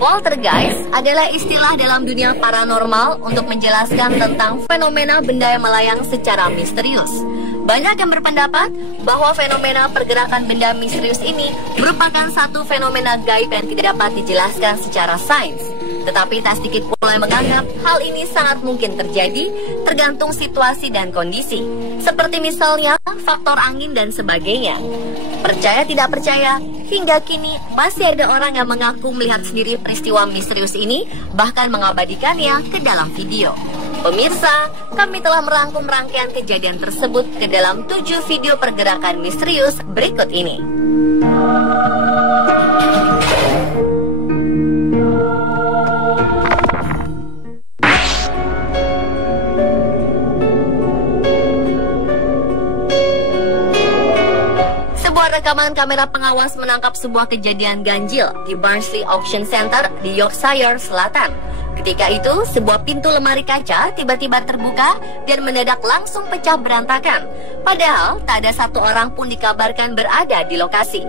Poltergeist adalah istilah dalam dunia paranormal untuk menjelaskan tentang fenomena benda yang melayang secara misterius. Banyak yang berpendapat bahwa fenomena pergerakan benda misterius ini merupakan satu fenomena gaib yang tidak dapat dijelaskan secara sains. Tetapi tak sedikit pula yang menganggap hal ini sangat mungkin terjadi tergantung situasi dan kondisi. Seperti misalnya faktor angin dan sebagainya. Percaya tidak percaya, hingga kini masih ada orang yang mengaku melihat sendiri peristiwa misterius ini, bahkan mengabadikannya ke dalam video. Pemirsa, kami telah merangkum rangkaian kejadian tersebut ke dalam 7 video pergerakan misterius berikut ini. Rekaman kamera pengawas menangkap sebuah kejadian ganjil di Barnsley Auction Center di Yorkshire Selatan. Ketika itu, sebuah pintu lemari kaca tiba-tiba terbuka dan mendadak langsung pecah berantakan. Padahal, tak ada satu orang pun dikabarkan berada di lokasi.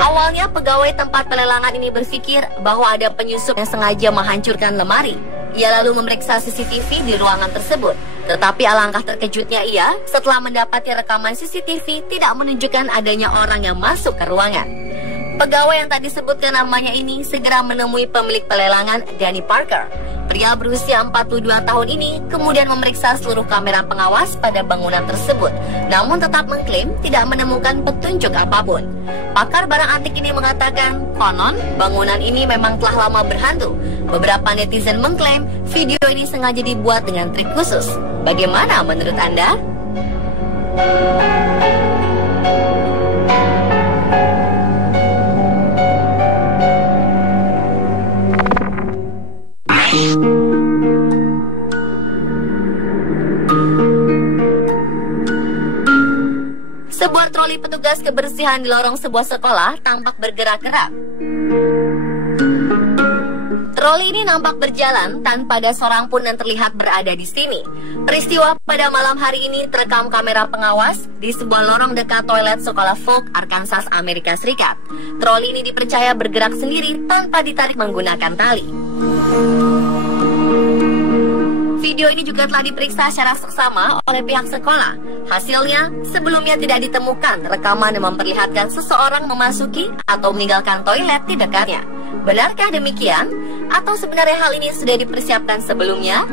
Awalnya, pegawai tempat pelelangan ini berpikir bahwa ada penyusup yang sengaja menghancurkan lemari. Ia lalu memeriksa CCTV di ruangan tersebut. Tetapi alangkah terkejutnya ia setelah mendapati rekaman CCTV tidak menunjukkan adanya orang yang masuk ke ruangan. Pegawai yang tadi disebutkan namanya ini segera menemui pemilik pelelangan, Danny Parker. Pria berusia 42 tahun ini kemudian memeriksa seluruh kamera pengawas pada bangunan tersebut, namun tetap mengklaim tidak menemukan petunjuk apapun. Pakar barang antik ini mengatakan, konon bangunan ini memang telah lama berhantu. Beberapa netizen mengklaim video ini sengaja dibuat dengan trik khusus. Bagaimana menurut Anda? Sebuah troli petugas kebersihan di lorong sebuah sekolah tampak bergerak-gerak. Troli ini nampak berjalan tanpa ada seorang pun yang terlihat berada di sini. Peristiwa pada malam hari ini terekam kamera pengawas di sebuah lorong dekat toilet sekolah Folk, Arkansas, Amerika Serikat. Troli ini dipercaya bergerak sendiri tanpa ditarik menggunakan tali. Video ini juga telah diperiksa secara seksama oleh pihak sekolah. Hasilnya, sebelumnya tidak ditemukan rekaman yang memperlihatkan seseorang memasuki atau meninggalkan toilet di dekatnya. Benarkah demikian? Atau sebenarnya hal ini sudah dipersiapkan sebelumnya?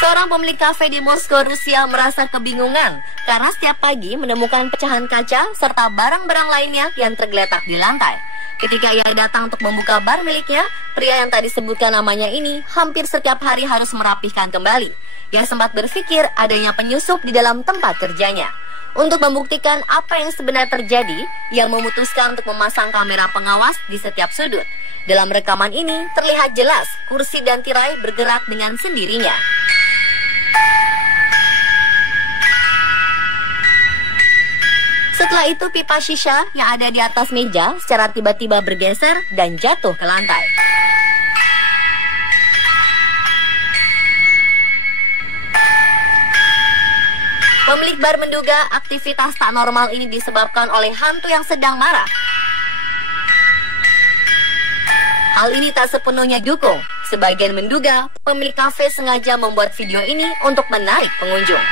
Seorang pemilik kafe di Moskow, Rusia merasa kebingungan karena setiap pagi menemukan pecahan kaca serta barang-barang lainnya yang tergeletak di lantai. Ketika ia datang untuk membuka bar miliknya, pria yang tadi disebutkan namanya ini hampir setiap hari harus merapihkan kembali. Ia sempat berpikir adanya penyusup di dalam tempat kerjanya. Untuk membuktikan apa yang sebenarnya terjadi, ia memutuskan untuk memasang kamera pengawas di setiap sudut. Dalam rekaman ini terlihat jelas kursi dan tirai bergerak dengan sendirinya. Setelah itu pipa shisha yang ada di atas meja secara tiba-tiba bergeser dan jatuh ke lantai. Pemilik bar menduga aktivitas tak normal ini disebabkan oleh hantu yang sedang marah. Hal ini tak sepenuhnya didukung. Sebagian menduga pemilik kafe sengaja membuat video ini untuk menarik pengunjung.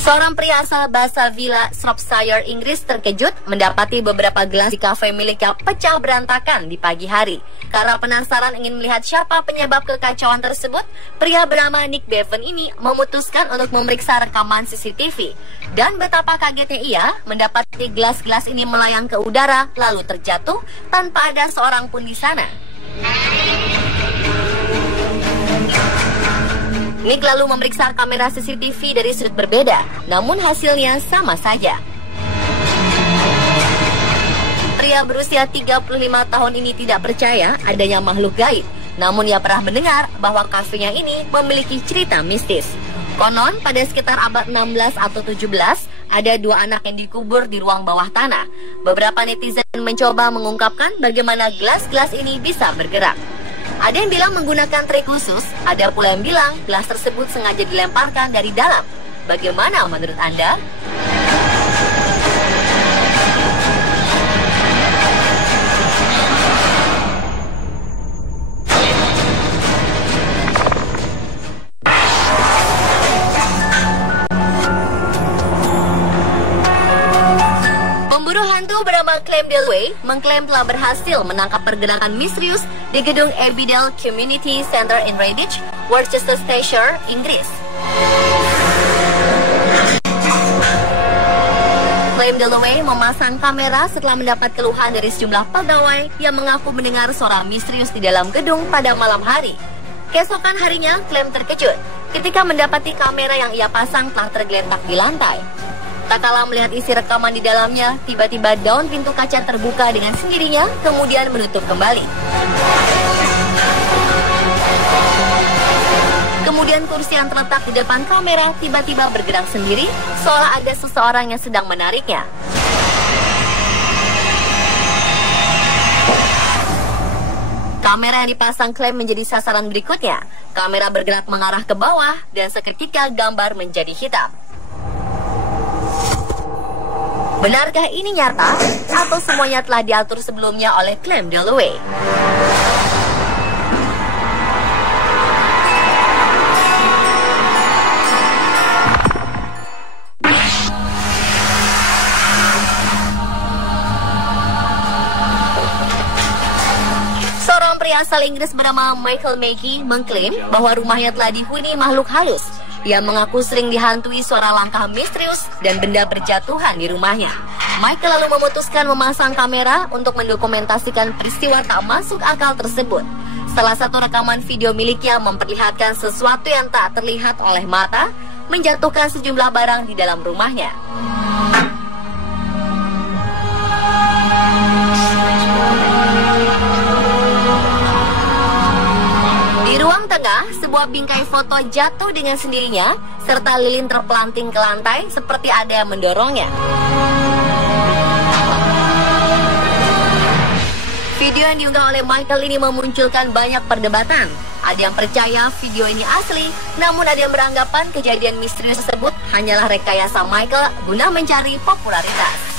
Seorang pria asal Basavilla, Shropshire, Inggris terkejut mendapati beberapa gelas di kafe miliknya pecah berantakan di pagi hari. Karena penasaran ingin melihat siapa penyebab kekacauan tersebut, pria bernama Nick Bevan ini memutuskan untuk memeriksa rekaman CCTV. Dan betapa kagetnya ia mendapati gelas-gelas ini melayang ke udara lalu terjatuh tanpa ada seorang pun di sana. Nick lalu memeriksa kamera CCTV dari sudut berbeda, namun hasilnya sama saja. Pria berusia 35 tahun ini tidak percaya adanya makhluk gaib, namun ia pernah mendengar bahwa kafenya ini memiliki cerita mistis. Konon, pada sekitar abad 16 atau 17, ada 2 anak yang dikubur di ruang bawah tanah. Beberapa netizen mencoba mengungkapkan bagaimana gelas-gelas ini bisa bergerak. Ada yang bilang menggunakan trik khusus, ada pula yang bilang gelas tersebut sengaja dilemparkan dari dalam. Bagaimana menurut Anda? Pemburu hantu bernama Clem Delway mengklaim telah berhasil menangkap pergerakan misterius di gedung Abbeydale Community Center in Redditch, Worcestershire, Inggris. Clem Delway memasang kamera setelah mendapat keluhan dari sejumlah pegawai yang mengaku mendengar suara misterius di dalam gedung pada malam hari. Keesokan harinya, Clem terkejut ketika mendapati kamera yang ia pasang telah tergeletak di lantai. Tak kalah melihat isi rekaman di dalamnya, tiba-tiba daun pintu kaca terbuka dengan sendirinya, kemudian menutup kembali. Kemudian kursi yang terletak di depan kamera tiba-tiba bergerak sendiri, seolah ada seseorang yang sedang menariknya. Kamera yang dipasang Clem menjadi sasaran berikutnya. Kamera bergerak mengarah ke bawah, dan seketika gambar menjadi hitam. Benarkah ini nyata, atau semuanya telah diatur sebelumnya oleh Clem Delway? Seorang pria asal Inggris bernama Michael Mackey mengklaim bahwa rumahnya telah dihuni makhluk halus. Ia mengaku sering dihantui suara langkah misterius dan benda berjatuhan di rumahnya. Michael lalu memutuskan memasang kamera untuk mendokumentasikan peristiwa tak masuk akal tersebut. Salah satu rekaman video miliknya memperlihatkan sesuatu yang tak terlihat oleh mata menjatuhkan sejumlah barang di dalam rumahnya. Di ruang tengah, sebuah bingkai foto jatuh dengan sendirinya, serta lilin terpelanting ke lantai seperti ada yang mendorongnya. Video yang diunggah oleh Michael ini memunculkan banyak perdebatan. Ada yang percaya video ini asli, namun ada yang beranggapan kejadian misterius tersebut hanyalah rekayasa Michael guna mencari popularitas.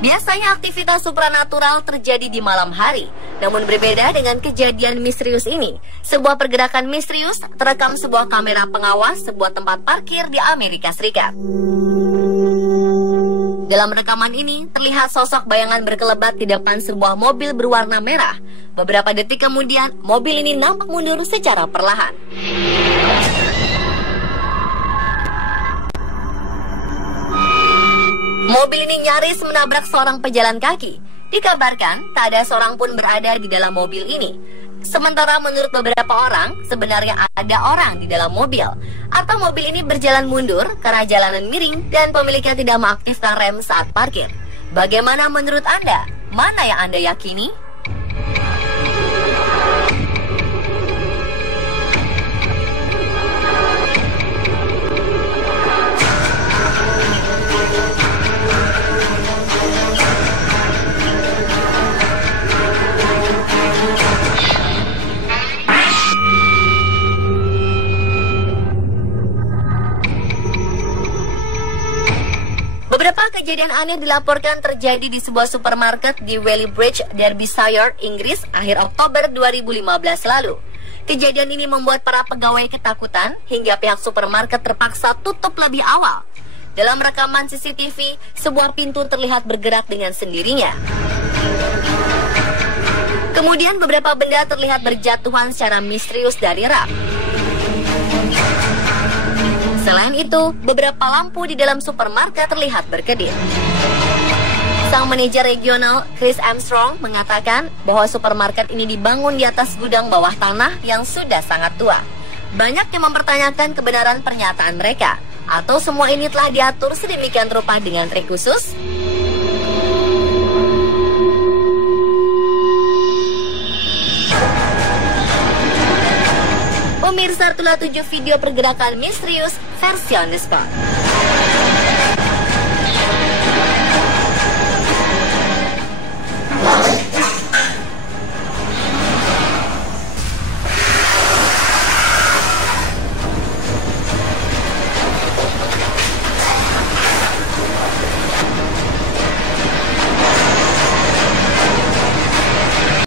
Biasanya aktivitas supranatural terjadi di malam hari, namun berbeda dengan kejadian misterius ini. Sebuah pergerakan misterius terekam sebuah kamera pengawas sebuah tempat parkir di Amerika Serikat. Dalam rekaman ini, terlihat sosok bayangan berkelebat di depan sebuah mobil berwarna merah. Beberapa detik kemudian, mobil ini nampak mundur secara perlahan. Mobil ini nyaris menabrak seorang pejalan kaki. Dikabarkan, tak ada seorang pun berada di dalam mobil ini. Sementara menurut beberapa orang, sebenarnya ada orang di dalam mobil. Atau mobil ini berjalan mundur karena jalanan miring dan pemiliknya tidak mengaktifkan rem saat parkir. Bagaimana menurut Anda? Mana yang Anda yakini? Beberapa kejadian aneh dilaporkan terjadi di sebuah supermarket di Whalley Bridge, Derbyshire, Inggris, akhir Oktober 2015 lalu. Kejadian ini membuat para pegawai ketakutan hingga pihak supermarket terpaksa tutup lebih awal. Dalam rekaman CCTV, sebuah pintu terlihat bergerak dengan sendirinya. Kemudian beberapa benda terlihat berjatuhan secara misterius dari rak. Selain itu, beberapa lampu di dalam supermarket terlihat berkedip. Sang manajer regional, Chris Armstrong, mengatakan bahwa supermarket ini dibangun di atas gudang bawah tanah yang sudah sangat tua. Banyak yang mempertanyakan kebenaran pernyataan mereka, atau semua ini telah diatur sedemikian rupa dengan trik khusus. Pemirsa, itulah 7 video pergerakan misterius versi on the spot.